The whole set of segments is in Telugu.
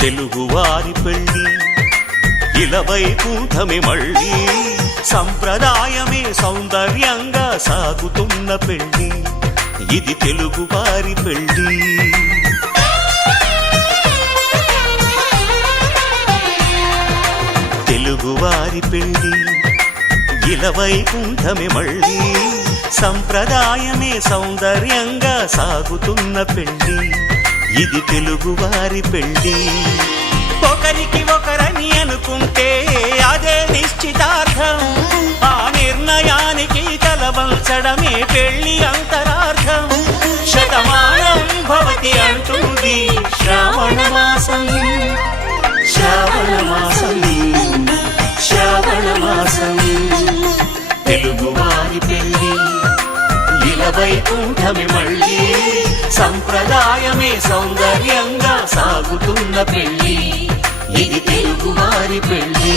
తెలుగువారి పెళ్ళి ఇలవైకుంఠమే మళ్ళీ సంప్రదాయమే సౌందర్యంగా సాగుతున్న పెళ్ళి ఇది తెలుగువారి పెళ్ళి. తెలుగువారి పెళ్ళి ఇలవైకుంఠమే మళ్ళీ సంప్రదాయమే సౌందర్యంగా సాగుతున్న పెళ్ళి ఇది తెలుగువారి పెళ్ళి. ఒకరికి ఒకరని అనుకుంటే అదే నిశ్చితార్థం, ఆ నిర్ణయానికి తలవంచడమే పెళ్ళి అంతరార్థం. శతమానం భవతి అంటుంది శ్రావణ మాసం, శ్రావణ మాసం, శ్రావణ మాసం. తెలుగువారి పెళ్ళి ఇలవైకుంఠమే మళ్ళీ సంప్రదాయమే సౌందర్యంగా సాగుతున్న పెళ్ళి ఇది తెలుగువారి పెళ్ళి.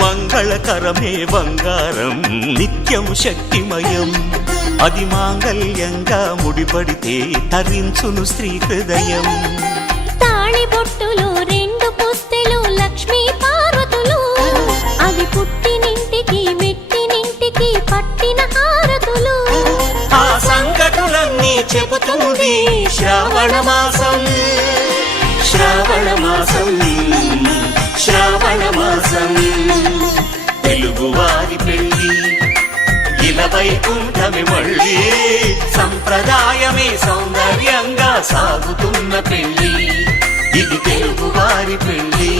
మంగళకరమే బంగారం నిత్యం శక్తిమయం, అది మాంగళ్యంగా ముడిపడితే తరించును స్త్రీ హృదయం. తాళిబొట్టులు రెండు పుస్తెలు లక్ష్మీ పార్వతులు, అవి పుట్టినింటికి మెట్టినింటికి పట్టిన హారతులు. ఆ సంగతులన్నీ చెబుతుంది శ్రావణ మాసం, శ్రావణ మాసం, శ్రావణ మాసం. తెలుగువారి పెళ్ళి ఇలవైకుంఠమే మళ్ళీ సంప్రదాయమే సౌందర్యంగా సాగుతున్న పెళ్ళి ఇది తెలుగువారి పెళ్ళి.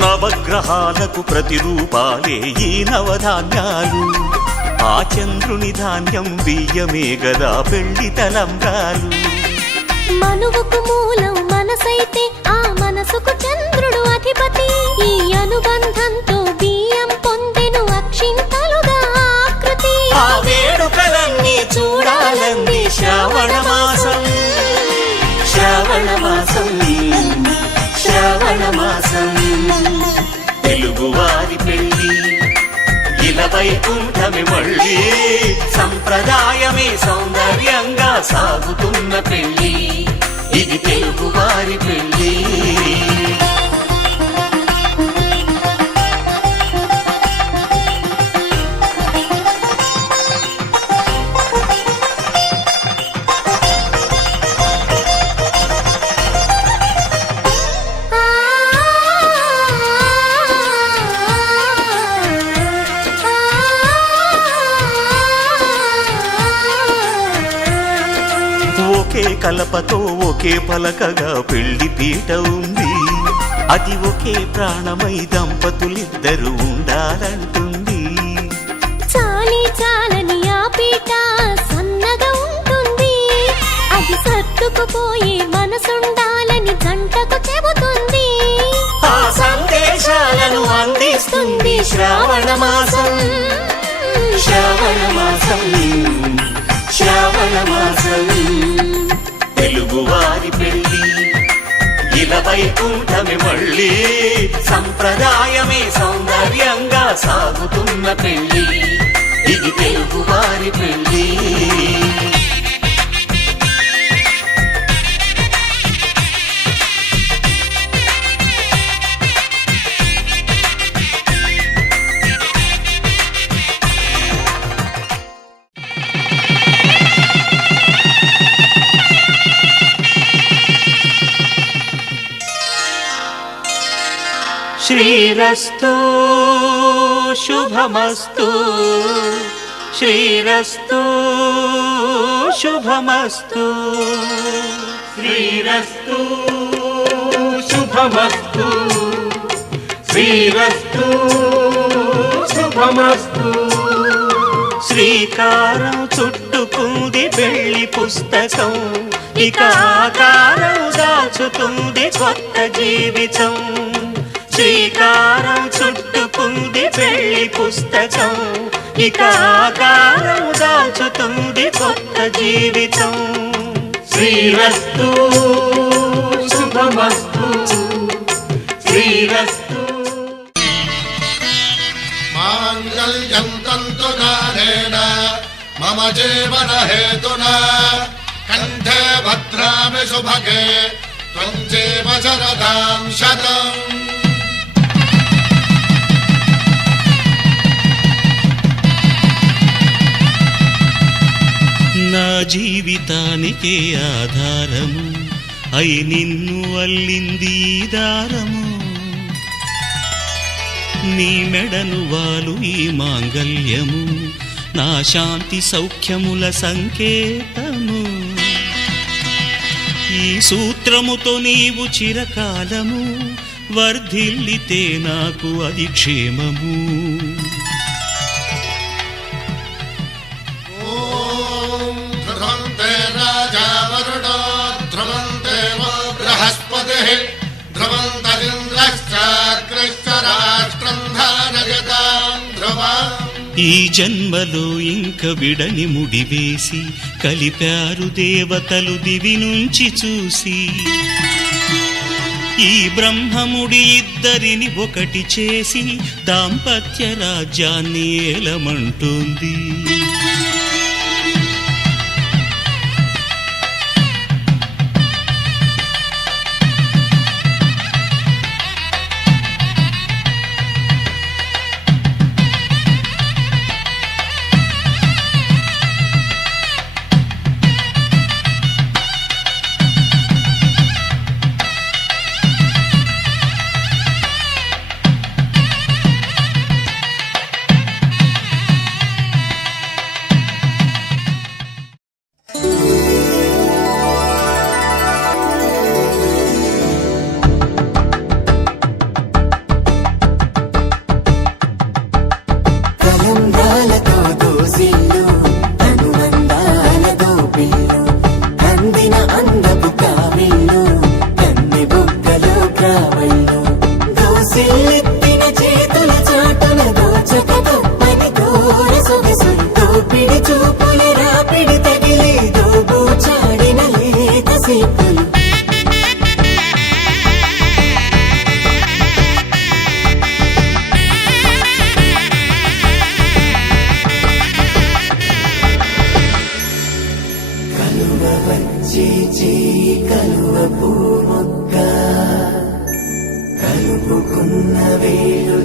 నవగ్రహాలకు ప్రతిరూపాలే ఈ నవధాన్యాలు, ఆ చంద్రుని ధాన్యం బియ్యమే గదా పెళ్లి తలంబ్రాలు. మనువుకు మూలం మనసైతే ఆ మనసుకు చంద్రుడు అధిపతి, ఈ అనుబంధంతో బియ్యం పొందెను అక్షింతలుగా ఆకృతి. ఆ వేడుకలన్నీ చూడాలంది శ్రావణ మాసం, శ్రావణ మాసం, శ్రావణ మాసం. తెలుగువారి పెళ్ళి ఇలవైకుంఠమే మళ్ళీ సంప్రదాయమే సౌందర్యంగా సాగుతున్న పెళ్ళి ఇది తెలుగువారి పెళ్ళి. ఒకే కలపతో ఒకే పలకగా పెళ్లి పీట ఉంది, అది ఒకే ప్రాణమై దంపతులిద్దరూ ఉండాలంటుంది. చాలి చాలని ఆ పీట సన్నగా ఉంటుంది, సర్దుకుపోయే మనసుండాలని జంటకు చెబుతుంది. ఆ సందేశాలను అందిస్తుంది శ్రావణ మాసం. శ్రావణ మాసం, శ్రావణ మాసం. తెలుగువారి పెళ్ళి ఇలా వైకుంఠమే మళ్ళీ, సంప్రదాయమే సౌందర్యంగా సాగుతున్న పెళ్ళి, ఇది తెలుగువారి పెళ్ళి. శ్రీరస్తు శుభమస్తు, శ్రీరస్తు శుభమస్తు, శ్రీరస్తు శుభమస్తు, శ్రీరస్తు శుభమస్తు. శ్రీకారం చుట్టుకుంది పెళ్లి పుస్తకం, ఇక ఆకారం దాచుతుంది కొత్త జీవితం. శ్రీకారం చుట్టుకుంది పెళ్లి పుస్తకం, ఇక ఆకారం దాచుతుంది కొత్త జీవితం. శ్రీరస్తు శుభమస్తు, శ్రీరస్తు. మాంగళ్యం తంతునానేన మమ జీవన హేతునా కంఠే భద్రామి శుభగే త్వం జీవ శరదాం శతం. నా జీవితానికే ఆధారము అయి నిన్ను అల్లింది దారము, నీ మెడను వాలు ఈ మాంగల్యము, నా శాంతి సౌఖ్యముల సంకేతము. ఈ సూత్రముతో నీవు చిరకాలము వర్ధిల్లితే నాకు అది క్షేమము. ఈ జన్మలో ఇంక విడని ముడివేసి కలిపారు దేవతలు దివి నుంచి చూసి, ఈ బ్రహ్మముడి ఇద్దరిని ఒకటి చేసి దాంపత్య రాజ్యాన్ని ఏలమంటుంది.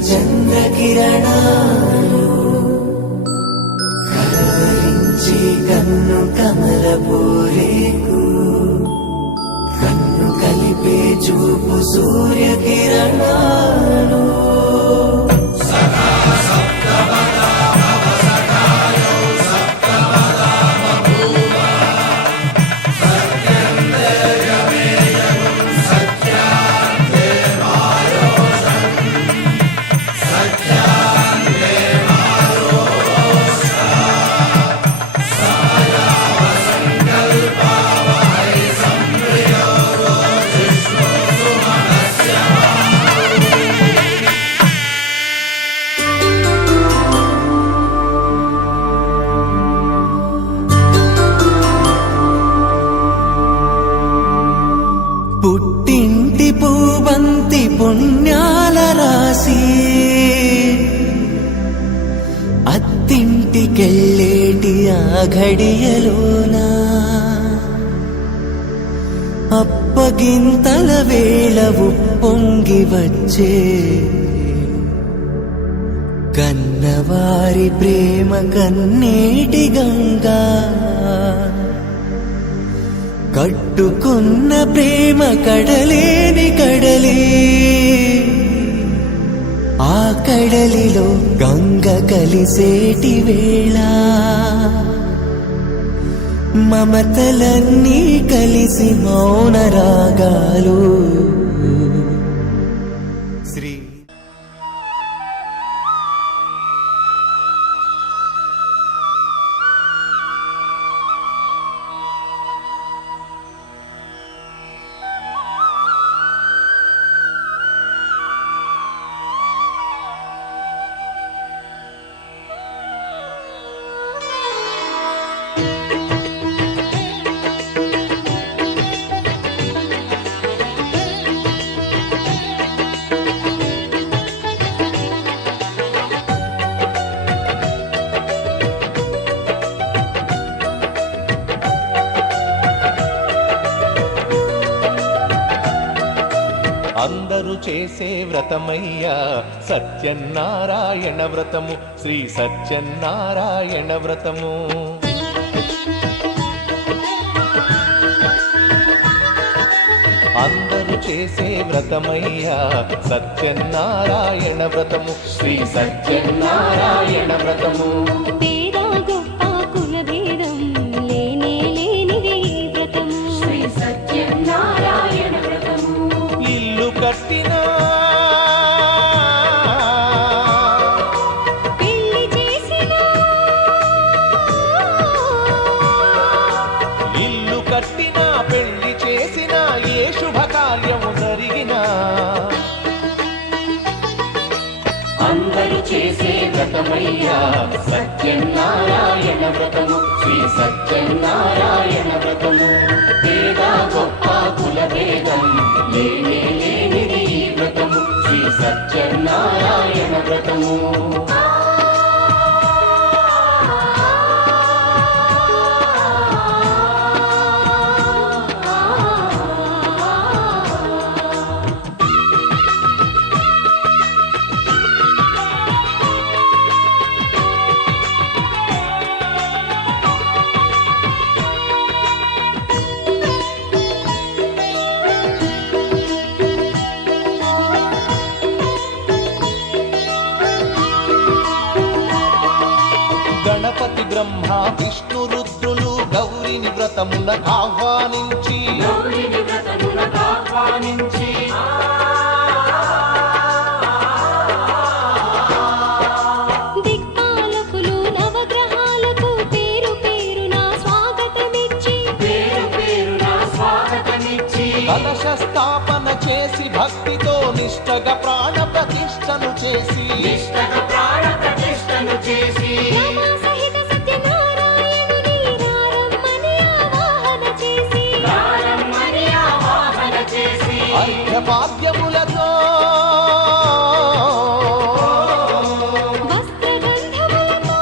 చంద్రకిరణాలు కలవరించి కన్ను కమలపూరేకు కన్ను కలిపే చూపు సూర్యకిరణాలు పుణ్యాల రాసి అత్తింటికెళ్ళేటి ఆ ఘడియలోనా అప్పగింతల వేళ ఉప్పొంగి వచ్చే కన్నవారి ప్రేమ కన్నీటి గంగా కట్టుకున్న ప్రేమ కడలేని కడలే ఆ కడలిలో గంగ కలిసేటి వేళ మమతలన్నీ కలిసి మౌన రాగాలు శ్రీ అందరూ చేసే వ్రతమయ్యా సత్యనారాయణ వ్రతము, శ్రీ సత్యనారాయణ వ్రతము. అందరూ చేసే వ్రతమయ్యా సత్యనారాయణ వ్రతము, శ్రీ సత్యనారాయణ వ్రతము. కట్టినా పెళ్లి చేసినా ఇల్లు కట్టినా పెళ్లి చేసినా ఏ శుభకార్యము జరిగినా అందరూ చేసే వ్రతమయ్యా సత్యనారాయణ వ్రతము, శ్రీ సత్యనారాయణ వ్రతము. పేద గొప్ప కుల భేదం లేనే లేనిది ఈ వ్రతము, శ్రీ సత్యనారాయణ వ్రతము. గణపతి బ్రహ్మ విష్ణు రుద్రులు గౌరిని వ్రతమునకు ఆహ్వానించి దిక్పాలకులు నవగ్రహాలకు పేరు పేరున స్వాగతమిచ్చి కలశ స్థాపన చేసి భక్తితో నిష్టగా ప్రాణ ప్రతిష్టను చేసి రమా సహిత సత్యనారాయణుని రారమ్మని ఆవాహన చేసి అర్ఘ్యపాద్యములతో వస్త్రగంధములతో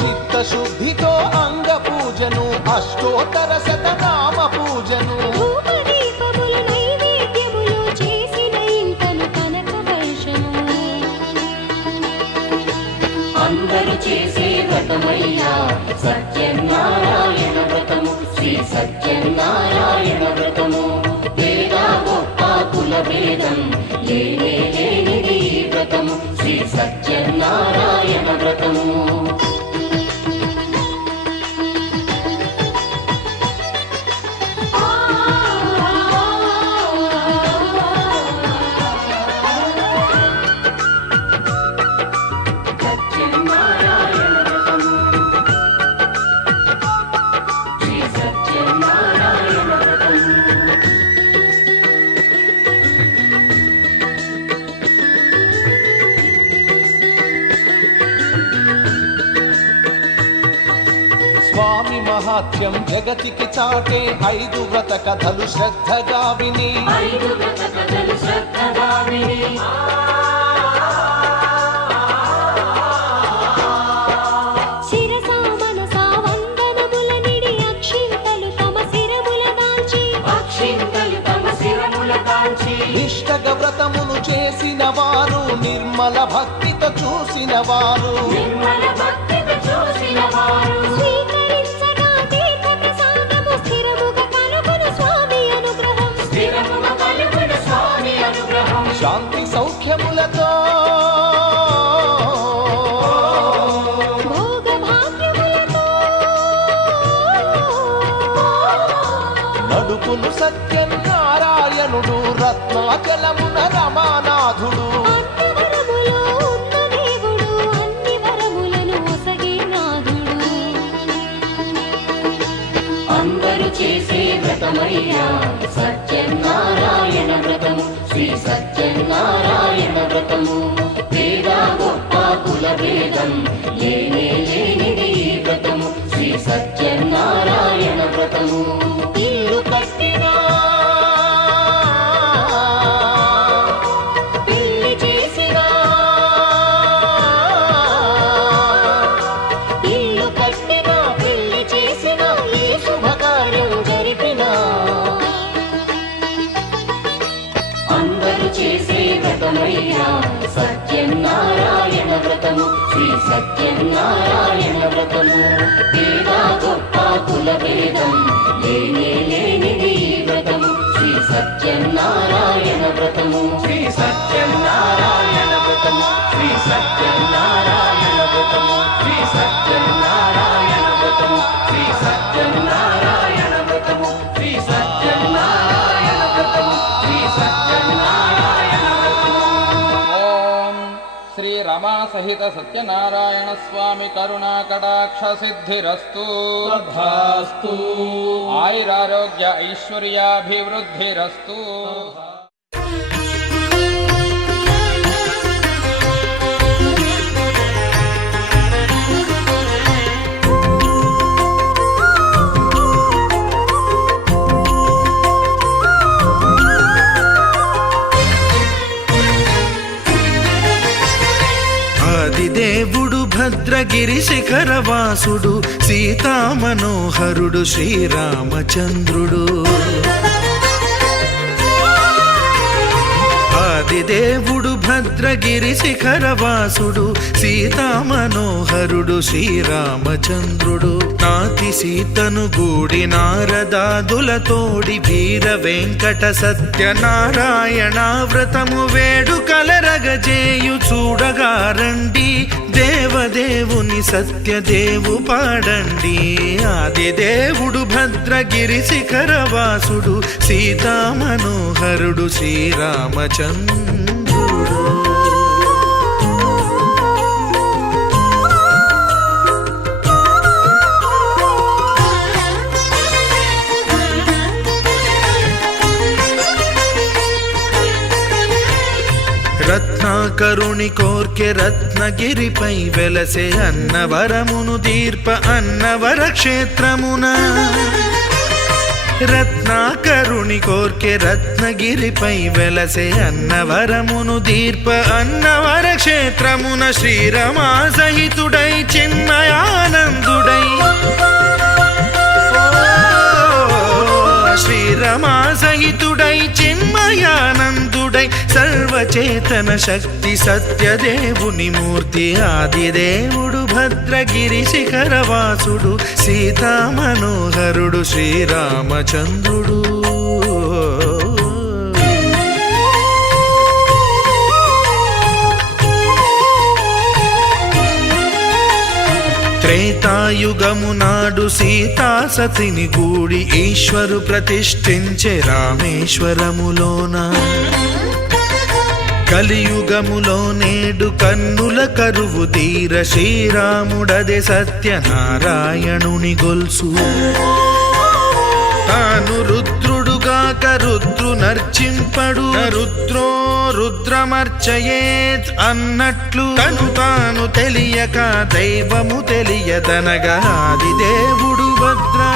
చిత్తశుద్ధితో అంగ పూజను అష్టోత్తర శతనామ పూజను ధూపదీపములు నైవేద్యములు చేసిన ఇంతను కనక వర్షము. అందరూ చేసే వ్రతమయ్యా సత్యనారాయణ వ్రతము, శ్రీ సత్యనారాయణ వ్రతము. పేద గొప్ప కుల భేదం లేనే లేనిది ఈ వ్రతము, శ్రీ సత్యనారాయణ వ్రతము. స్వామి మహాత్యం జగతికి చాటే 5 వ్రత కథలు శ్రద్ధగా విని శిరసా మనసా వందనముల నిడి అక్షింతలు తమ శిరముల దాల్చి నిష్టగ వ్రతమును చేసిన వారు నిర్మల భక్తితో చూసిన వారు స్వీకరించగా తీర్థ ప్రసాదము స్థిరముగా కలుగును స్వామి అనుగ్రహం శాంతి సౌఖ్యములతో భోగ భాగ్యములతో నడుపును సత్యనారాయణుడు రత్నాచలమున రమానాథుడు అన్ని వరములో ఉన్న దేవుడు అన్ని వరములను ఒసగే నాథుడు అందరూ చేసే వ్రతమయ్యా సత్యనారాయణ వ్రతము శ్రీ సత్యనారాయణ వ్రతము వేద గొప్ప కుల భేదం లేనే లేనిది ఈ వ్రతము శ్రీ సత్యనారాయణ వ్రతము ఇల్లు కట్టినా పెళ్లి చేసినా ఇల్లు కట్టినా పెళ్లి చేసినా ఏ శుభకార్యం జరిపినా అందరూ చేసే వ్రతమయ్యా సత్యనారాయణ వ్రతము శ్రీ సత్యనారాయణ వ్రతము వేద గొప్ప కుల భేదం లేనే లేనిది ఈ వ్రతము శ్రీ సత్యనారాయణ వ్రతము శ్రీ సత్యనారాయణ వ్రతము శ్రీ సత్యనారాయణ వ్రతము శ్రీ సత్యనారాయణ వ్రతము శ్రీ సత్యనారాయణ వ్రతము శ్రీ సత్యనారాయణ వ్రతము శ్రీ సత్యనారాయణ వ్రతము ఓం శ్రీ రమా సహిత సత్యనారాయణ స్వామి కరుణా కటాక్ష సిద్ధిరస్తు ఆయురారోగ్య ఐశ్వర్యాభివృద్ధిరస్తు ఆదిదేవుడు భద్రగిరి శిఖరవాసుడు సీతామనోహరుడు శ్రీరామచంద్రుడు ఆదిదేవుడు భద్రగిరి శిఖరవాసుడు సీతామనోహరుడు శ్రీరామచంద్రుడు నాతి సీతను గూడి నారదాదులతోడి వీర వెంకట సత్యనారాయణ వ్రతము వేడుకలరగజేయు చూడగా రండి దేవదేవుని సత్యదేవు పాడండి ఆదిదేవుడు భద్రగిరి శిఖరవాసుడు సీతామనోహరుడు శ్రీరామచంద్రుడు రత్నాకరుని కోర్కె రత్నగిరిపై వెలసే అన్నవరమును దీర్ప అన్నవర క్షేత్రమున రత్నాకరుని కోర్కె రత్నగిరిపై వెలసే అన్నవరమును దీర్ప అన్నవర క్షేత్రమున శ్రీరమా సహితుడై చిన్మయానందుడై శ్రీరమా సహితుడై చిన్మయానందుడై సర్వచేతన శక్తి సత్యదేవుని మూర్తి ఆదిదేవుడు భద్రగిరి శిఖరవాసుడు సీతామనోహరుడు శ్రీరామచంద్రుడు త్రేతాయుగము నాడు సీతా సతిని గూడి ఈశ్వరు ప్రతిష్ఠించే రామేశ్వరములోన కలియుగములో నేడు కన్నుల కరువు తీర శ్రీరాముడదే సత్యనారాయణుని గొల్సు తాను రుద్రుడు తానుగాక రుద్రునర్చింపడు రుద్రో రుద్రమర్చయేత్ అన్నట్లు తను తాను తెలియక దైవము తెలియదనగా ఆది దేవుడు భద్రా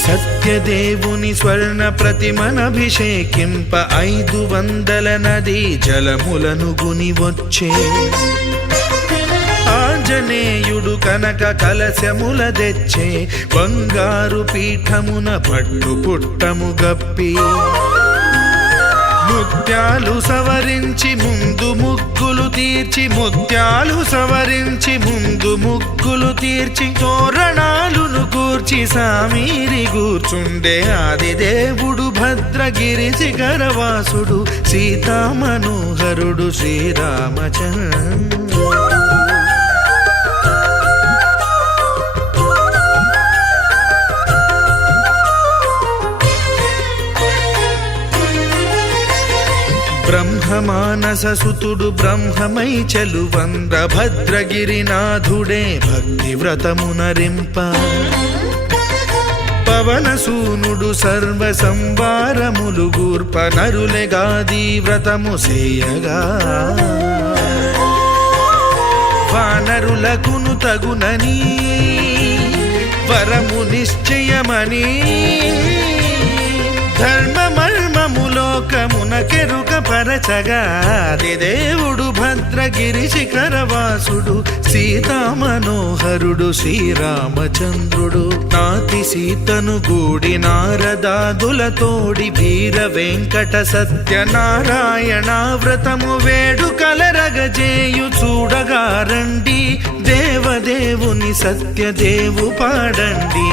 సత్యదేవుని స్వర్ణ ప్రతిమనభిషేకింప 500 నదీ జలములను గుని వచ్చే ఆంజనేయుడు కనక కలశముల తెచ్చే బంగారు పీఠమున పట్టు పుట్టము గప్పి ముత్యాలు సవరించి ముందు ముగ్గులు తీర్చి ముత్యాలు సవరించి ముందు ముగ్గులు తీర్చి తోరణాలును కూర్చి సామీరి కూర్చుండే ఆది దేవుడు భద్రగిరి శిఖరవాసుడు సీతామనోహరుడు శ్రీరామచంద్రుడు బ్రహ్మమానససుతుడు బ్రహ్మమై చెలువంద భద్రగిరినాథుడే భక్తి వ్రతమునరింప పవనసూనుడు సర్వ సంవారములు గూర్ప నరులెగాది వ్రతము సేయగా వానరులకును తగునని వరము నిశ్చయమని ధర్మమర్మములోకమునకెరుక పరచగా దేవుడు భద్రగిరి శిఖరవాసుడు సీతామనోహరుడు శ్రీరామచంద్రుడు నాతి సీతను గూడి నారదాదులతోడి వీర వెంకట సత్యనారాయణ వ్రతము వేడుకలరగజేయు చూడగా రండి దేవదేవుని సత్యదేవు పాడండి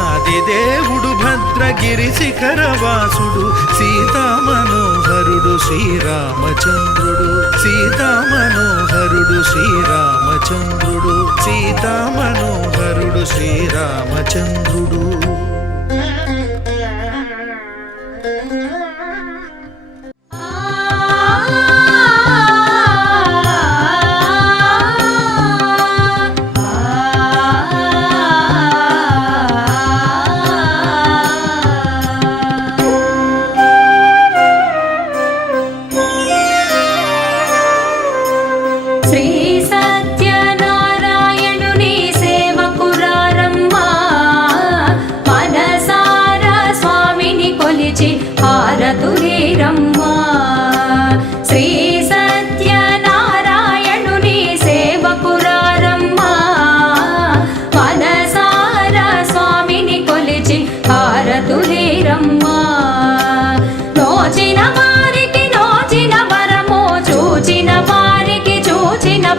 ఆది దేవుడు భద్రగిరి శిఖరవాసుడు సీతామనోహరుడు శ్రీరామచంద్రుడు సీతామనోహరుడు శ్రీరామచంద్రుడు సీతామనోహరుడు శ్రీరామచంద్రుడు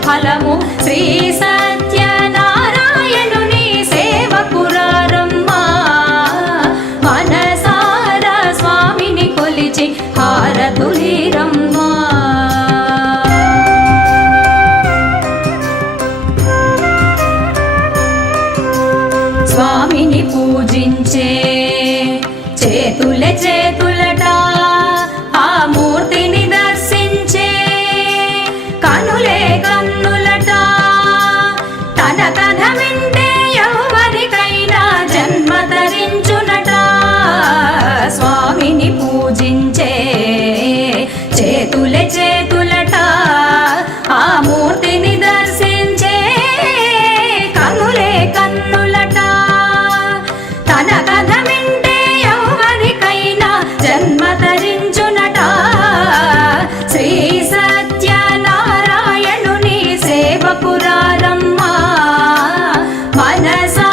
ఫలము శ్రీ సత్యనారాయణుని సేవకురారమ్మా మనసారా స్వామిని కొలిచి హారతులీరమ్మా స్వామిని పూజించే చేతులే చేతులట ఆ మూర్తిని దర్శించే కనులే కన్నులట తన కథ వింటే ఎవరికైనా జన్మ ధరించునట స్వామిని పూజించే చేతులే చేతులట ఆ మూర్తిని దర్శించే కనులే కన్నులట తన కథ వింటే ఎవరికైనా జన్మ ధరించునట శ్రీ సత్యనారాయణుని సేవకురారమ్మా మనసా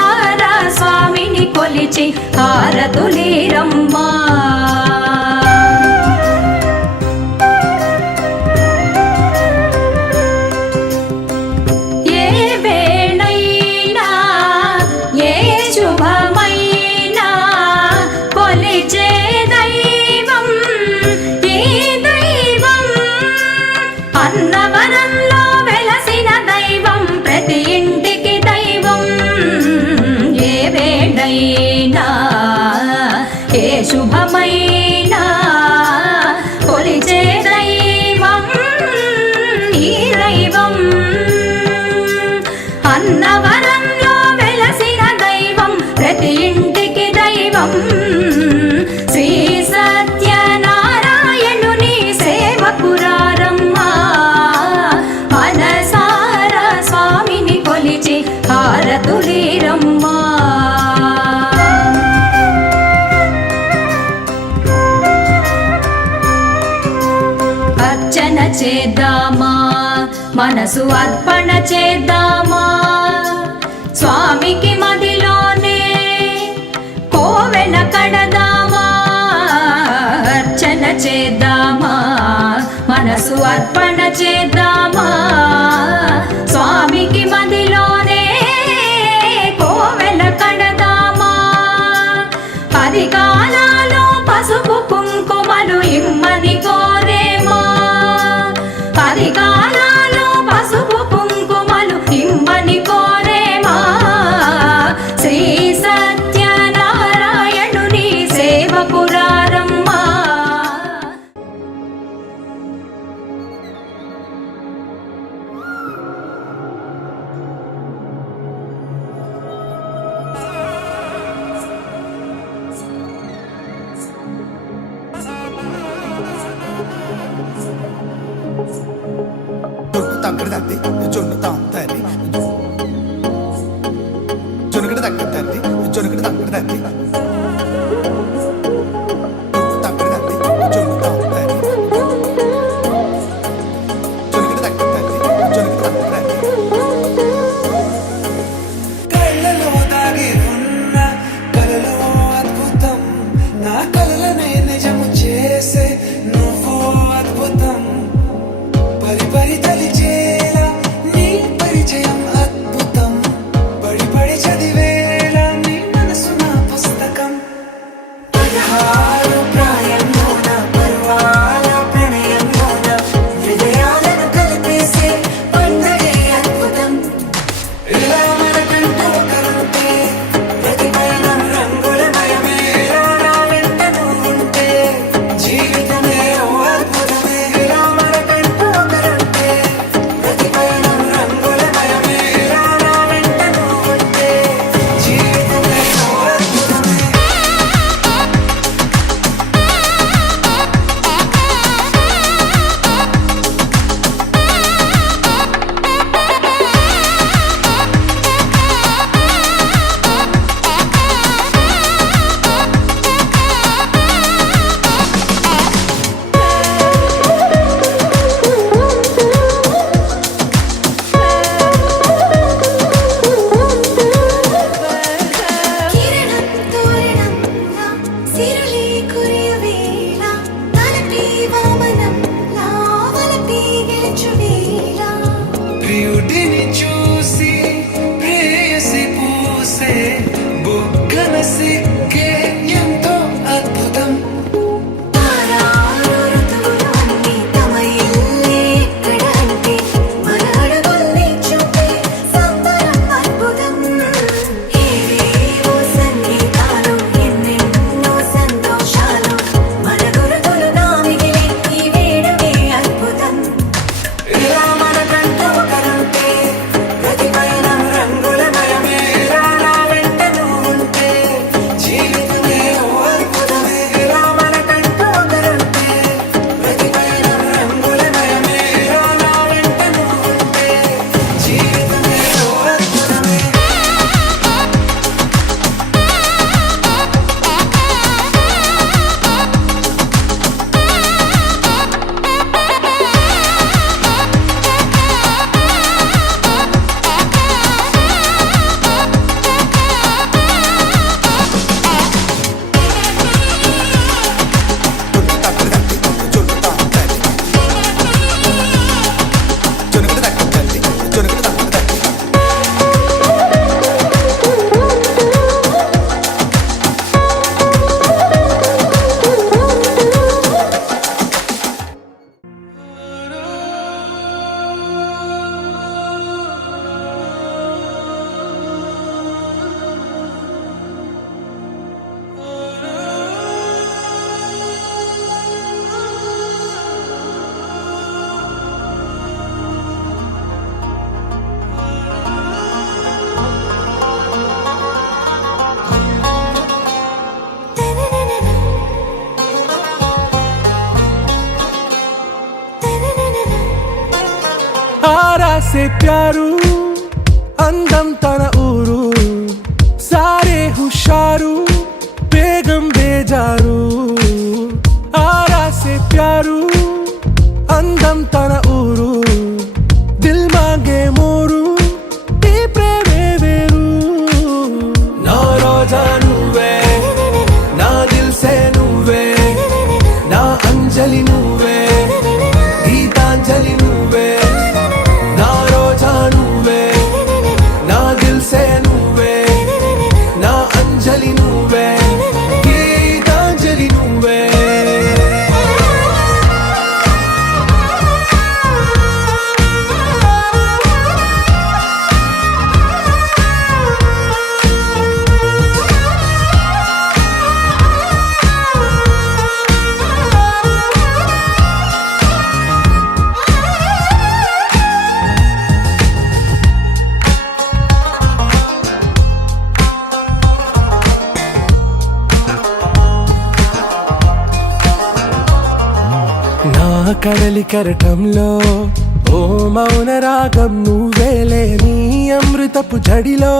అన్నవరంలో వెలసిన దైవం ప్రతి ఇంటికి దైవం శ్రీ సత్యనారాయణుని సేవకురారమ్మా మనసారా స్వామిని కొలిచి హారతులీరమ్మా అర్చన చేద్దామా మనసు అర్పణ చేద్దామా స్వామికి మదిలోనే కోవెల కడదామా అర్చన చేద్దామా మనసు అర్పణ చేద్దామా స్వామికి మదిలోనే కోవెల కడదామా 10 కాలాలు పసుపు కుంకుమలు ఇమ్మని కోరేమా 10 కాలాలు పసుపు కుంకుమలు ఇమ్మని కోరేమా శ్రీ సత్యనారాయణుని సేవకురారమ్మా తక్కడ తల్లి జొన్ను తాంతల్లి జొనుకడ తక్కడ తల్లి జొనుకడ తక్కడ తల్లి తక్కడ తల్లి జొన్ను తాంతల్లి జొనుకడ తక్కడ తల్లి జొనుకడ తక్కడ తల్లి కళ్ళలో దాగి ఉన్న కలలో అద్భుతం నా కలలనే నిజము చేసే నువ్వు అద్భుతం పరి పరి తలిచేలా నీ పరిచయం అద్భుతం పడి పడి చదివేలా నీ మనసు నా పుస్తకం సే ప్యారు అందం తన ఊరు సారే హుషారు బేగం బేజారు ఆరా సే ప్యారు అందం తన ఊరు దిల్ మాంగే మోరు ఈ ప్రేమే వేరు నా రోజా నువ్వే నా దిల్ సే నువ్వే నా అంజలి నువ్వే గీతాంజలి నువ్వే నా రోజా నువ్వే నా దిల్ సే నువ్వే నా అంజలి నువ్వే గీతాంజలి నువ్వే కడలి కరటంలో ఓ మౌన రాగం నువ్వేలే నీ అమృతపు జడిలో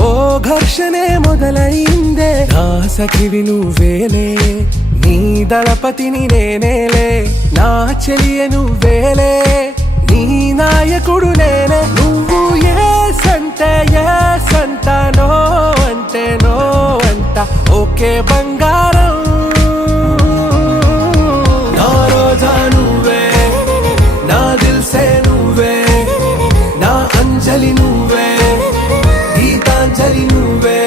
ఓ ఘర్షణే మొదలైందే నా సఖివి నువ్వేలే నీ దళపతిని నేనేలే నా చెలియ నువ్వేలే నీ నాయకుడు నేనే నువ్వు ఏ సంట నో అంటే నో అంట ఓకే బంగారం నా రోజా నువ్వే నా దిల్ సే నువ్వే నా అంజలి నువ్వే గీతాంజలి నువ్వే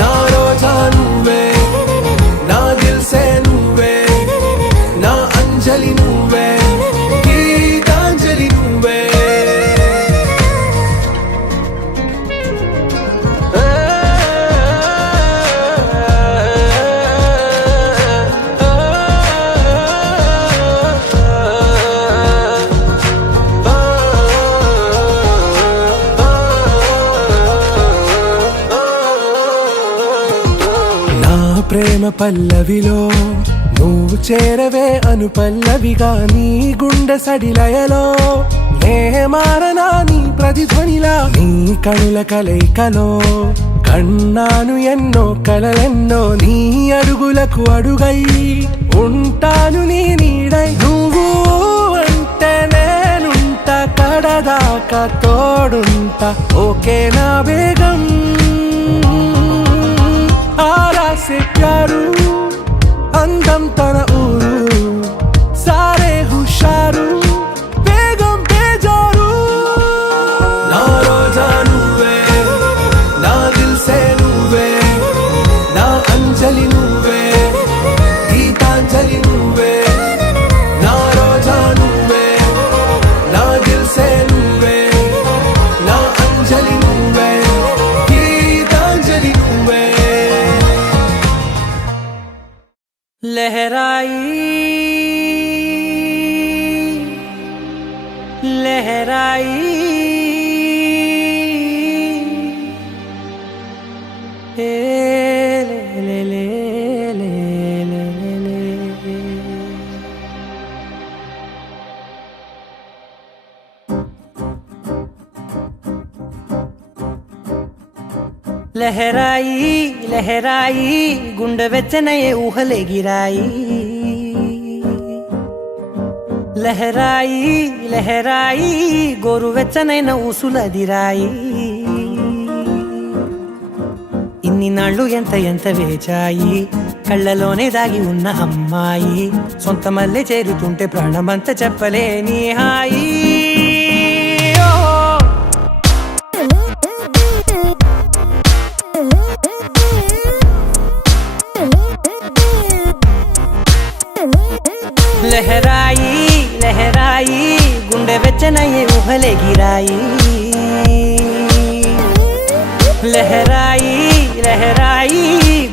నా రోజా నువ్వే నా దిల్ సే నువ్వే నా అంజలి నువ్వే గీతాంజలి నువ్వే ప్రేమ పల్లవిలో నువ్వు చేరవే అను పల్లవిగా నీ గుండె సడిలయలో నే మారనా నీ ప్రతిధ్వనిలా నీ కనుల కలయికలో కన్నాను ఎన్నో కలలెన్నో నీ అడుగులకు అడుగై ఉంటాను నీ నీడై నువ్వు అంటే నేనుంట కడదాకా తోడుంటా ఓకే నా బేగం ఆరా సే ప్యారు అందం తన ఊరు సారే హుషారు బేగం బేజారు నా రోజా నువ్వే నా దిల్ సే నువ్వే నా అంజలి నువ్వే గీతాంజలి నువ్వే నా రోజా నువ్వే నా దిల్ సే నువ్వే నా అంజలి నువ్వే గీతాంజలి నువ్వే लहराई लहराई ले ले ले ले ले ले లహరాయి లహరాయి గుండె వెచ్చనయే ఊహలే గిరాయి లహరాయి లహరాయి గోరు వెచ్చనైన ఊసులదిరాయి ఇన్ని నాళ్ళు ఎంత ఎంత వేచాయి కళ్ళలోనే దాగి ఉన్న అమ్మాయి సొంత మల్లె చేరుతుంటే ప్రాణమంతా చెప్పలేని హాయి లహరాయి లహరాయి గుండె వెచ్చనయ్యే ఊహలే గిరాయి లహరాయి లహరాయి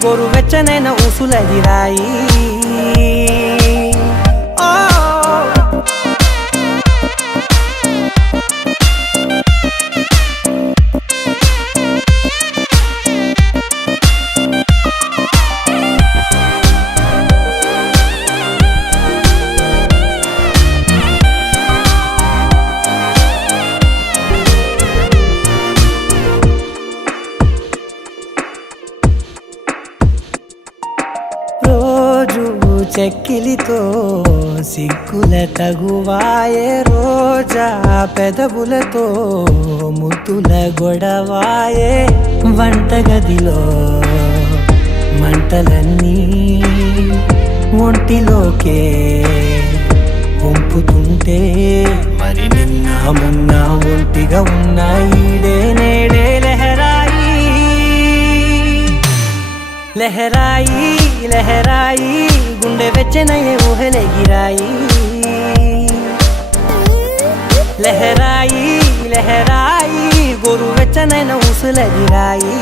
గోరు వెచ్చనైన ఊసులదిరాయి చెక్కిలితో సిగ్గుల తగువాయే రోజా పెదవులతో ముద్దుల గొడవాయే వంటగదిలో మంటలన్నీ ఒంటిలోకే వంపుతుంటే మరి నిన్న మొన్న ఒంటిగా ఉన్న ఈడే నేడే లహరాయి లహరాయి లహరాయి గుండె వెచ్చనయ్యే ఊహలెగిరాయి లహరాయి లహరాయి గోరు వెచ్చనైన ఊసులెగిరాయి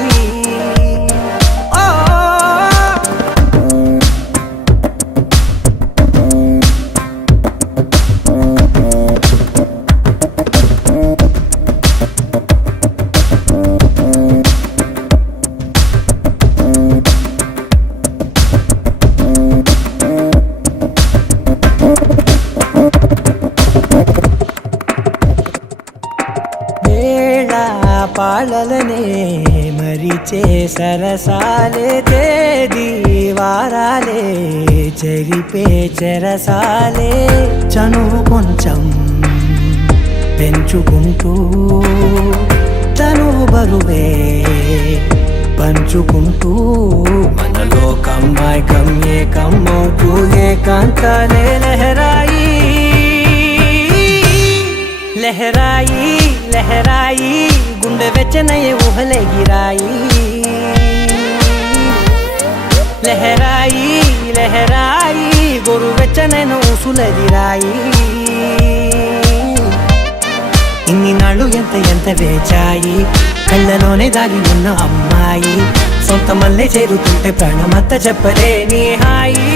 పాలలనే మరిచే సరసాలే తేదీ వారాలే చెరిపే చెరసాలే చనువు కొంచెం పెంచుకుంటూ తనువు బరువే పంచుకుంటూ మనలో కమ్మాయి కమ్మే కమ్మవుతూ ఏకాంతాలే లహరాయి లహరాయి లహరాయి గుండె వెచ్చనయ్యే ఊహలెగిరాయి లహరాయి లహరాయి గోరు వెచ్చనైన ఊసులెగిరాయి ఇన్ని నాళ్ళు ఎంత వేచాయి కళ్ళలోనే దాగి ఉన్న అమ్మాయి సొంత మల్లె చేరుతుంటే ప్రాణమంత చెప్పలేని హాయి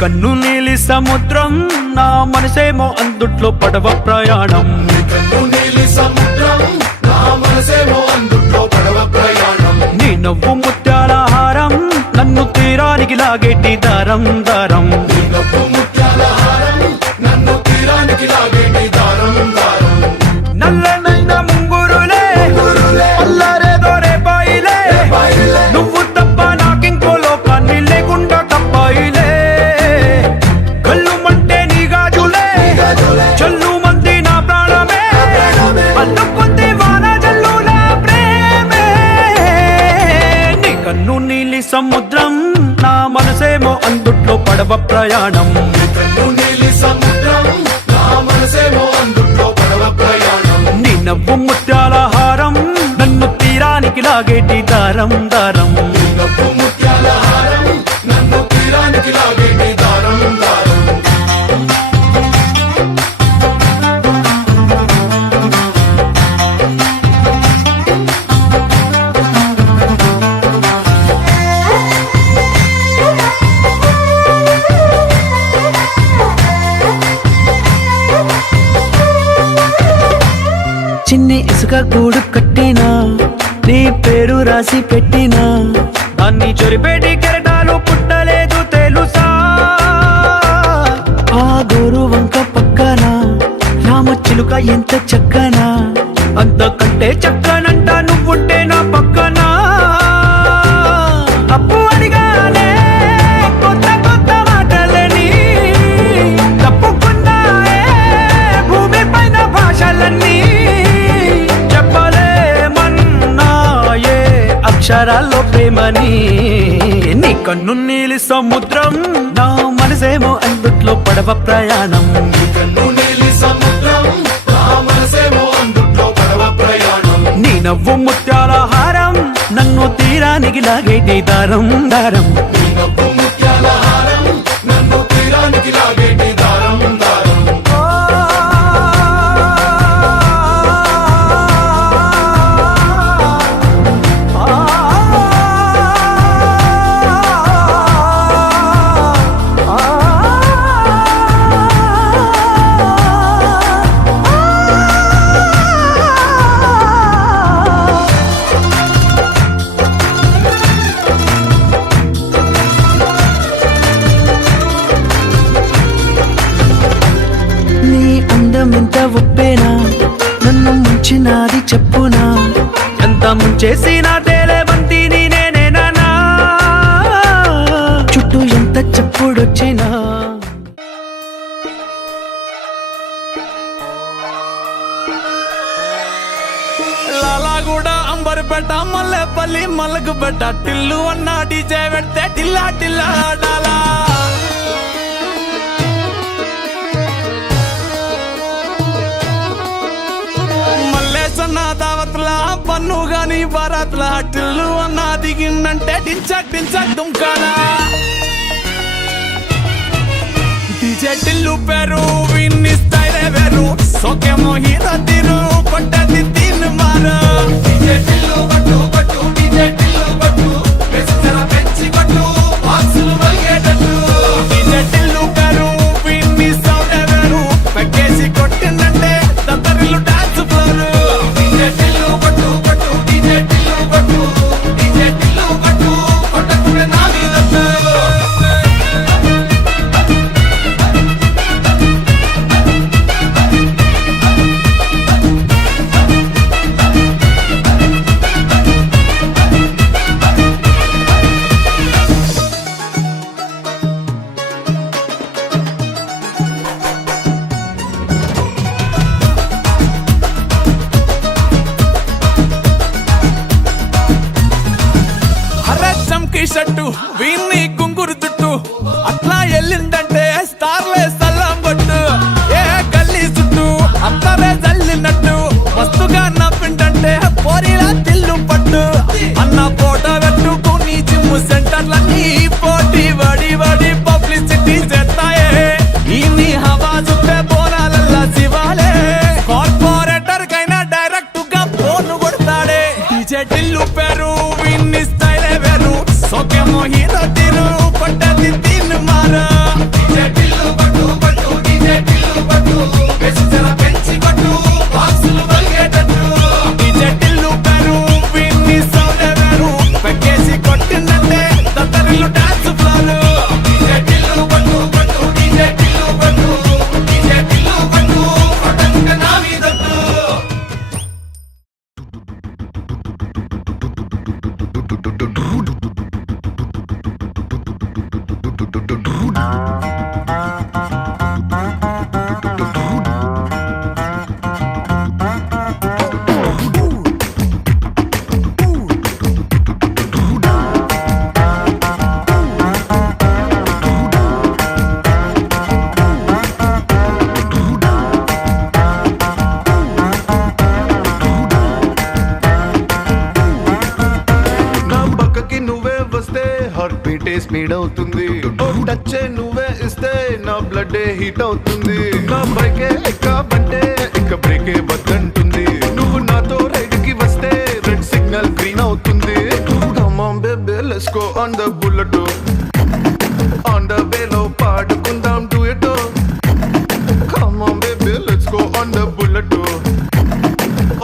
కన్ను నీలి సముద్రం నా మనసేమో అందుట్లో పడవ ప్రయాణం నీలి సముద్రం నా మనసేమో అందుట్లో పడవ ప్రయాణం నీ నవ్వు ముత్యాల హారం నన్ను తీరానికి లాగేటి దారం దారం నీ నవ్వు ముత్యాల హారం నన్ను తీరానికి లాగేటి దారం దారం నల్లనైన ముంగురులే అల్లరేదో రేపాయిలే నువ్వు తప్ప నాకింకో లోకాన్ని లేకుండా తప్పాయిలే చల్లు మంది నా ప్రాణమే అల్లుకుంది వాన జల్లుల ప్రేమే నీ కన్ను నీలి సముద్రం నా మనసేమో అందుట్లో పడవ ప్రయాణం నీలి సముద్రం నా మనసేమో అందుట్లో పడవ ప్రయాణం నీ నవ్వు ముత్యాల హారం నన్ను తీరానికి లాగేటి దారం దారం నీ నవ్వు ముత్యాల హారం నన్ను తీరానికి లాగేటి దారం దారం చిన్ని ఇసుక గూడు కట్టినా నీ పేరు రాసి పెట్టినా దాన్ని చొరిపేటి కెరటాలు పుట్టలేదు తెలుసా ఆ గోరు వంక పక్కన రామచిలుక ఎంత చక్కనా అంతకంటే చక్కనంట నువ్వుంటే నా పక్కన అప్పు అడిగానే కొత్త కొత్త మాటలని తప్పుకున్నాయే భూమి పైన భాషలన్నీ చెప్పలేమన్నాయే అక్షరాల్లో ప్రేమని నీ కన్ను నీలి సముద్రం నా మనసేమో అందుట్లో పడవ ప్రయాణం కన్ను నీలి సముద్రం నా మనసేమో అందుట్లో పడవ ప్రయాణం నీ నవ్వు ముత్యాల హారం నన్ను తీరానికి లాగేటి దారం దారం నీ నవ్వు ముత్యాల హారం నన్ను తీరానికి లాగేటి దారం దారం చేసిన తేలేవంతిని నేనేనా చుట్టూ ఎంత చెప్పుడొచ్చినా లాలాగూడ అంబర్పేట మల్లెపల్లి మల్లకుపేట టిల్లు అన్న డీజే పెడితే టిల్లా టిల్లా ఆడాలా మల్లేసన్న దావత్లా పన్ను గాని బారాత్లా టిల్లు అన్న దిగిందంటే టించక్ టించక్ దుంకాలా డీజే టిల్లు పేరు విన్ని స్టైలే వేరు సోకేమో హీరో తీరు కొట్టది తిన్ మారు డీజే టిల్లు పట్టు పట్టు డీజే టిల్లు పట్టు వెచ్చన పెంచి పట్టు బాక్సులు మలిగేటట్టు డీజే టిల్లు పేరు విన్ని సౌండే వేరు పెక్కేసి కొట్టిందంటే దత్తరిల్లు డాన్స్ ఫ్లోర్ డీజే టిల్లు పట్టు పట్టు డీజే టిల్లు పట్టు డీజే టిల్లు పట్టు కొట్టకుడే నా మీదట్టు చంకీ షట్టు వీన్ని కుంగురు చుట్టు అట్లా ఎల్లిందంటే స్టార్లే సల్లం కొట్టు ఏ గల్లీ చుట్టూ అత్తరే జల్లినట్టు మస్తుగా నవ్విందంటే పోరిలా తిల్లు పట్టు అన్న ఫోటో పెట్టుకుని జిమ్ సెంటర్లన్నీ పోటీ వడి వడి పబ్లిసిటీ చేస్తాయే ఈ హవా చుట్టే బోనాలల్లా శివాలే కార్పొరేటర్ కైనా డైరెక్ట్ గా ఫోన్ కొడతాడే డీజే టిల్లు పేరు విన్ని స్టైలే వేరు సోకేమో హీరో తీరు కొట్టది తిన్ మారు డీజే టిల్లు పట్టు పట్టు డీజే టిల్లు పట్టు వెచ్చన పెంచి పట్టు బాక్సులు మలిగేటట్టు డీజే టిల్లు పేరు విన్ని సౌండే వేరు పెక్కేసి కొట్టిందంటే దత్తరిల్లు డాన్స్ ఫ్లోర్ డీజే టిల్లు పట్టు పట్టు డీజే టిల్లు పట్టు డీజే టిల్లు పట్టు కొట్టకుడే నా మీదట్టు నా పక్కకి నువ్వే వస్తే హార్ట్ బీటే స్పీడ్ అవుతుంది టచ్ నువ్వే ఇస్తే నా బ్లడ్ హీట్ అవుతుంది నా బైకే ఎక్కాబంటే ఇక బ్రేకే వద్దంటుంది నువ్వు నాతో రైడ్ కి వస్తే రెడ్ సిగ్నల్ గ్రీన్ అవుతుంది Come on baby, let's go on the bullet on the way లో పాడుకుందాం duet Come on baby, let's go on the bullet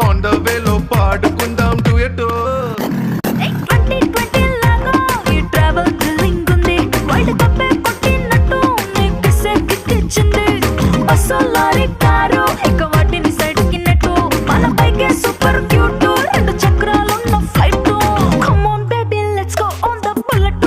on the way లో పాడుకుందాం duet 2020 లాగా ఈ ట్రావెల్ థ్రిల్లింగ్ ఉంది వరల్డ్ కప్ కొట్టినట్టు నీకు సెక్కిచ్చింది అసలారి కారు ఇక వాటిని సైడ్ కిన్నట్టు మన బైకే సూపర్ క్యూట్ రెండు చక్రాలున్న flight come on baby let's go on the bullet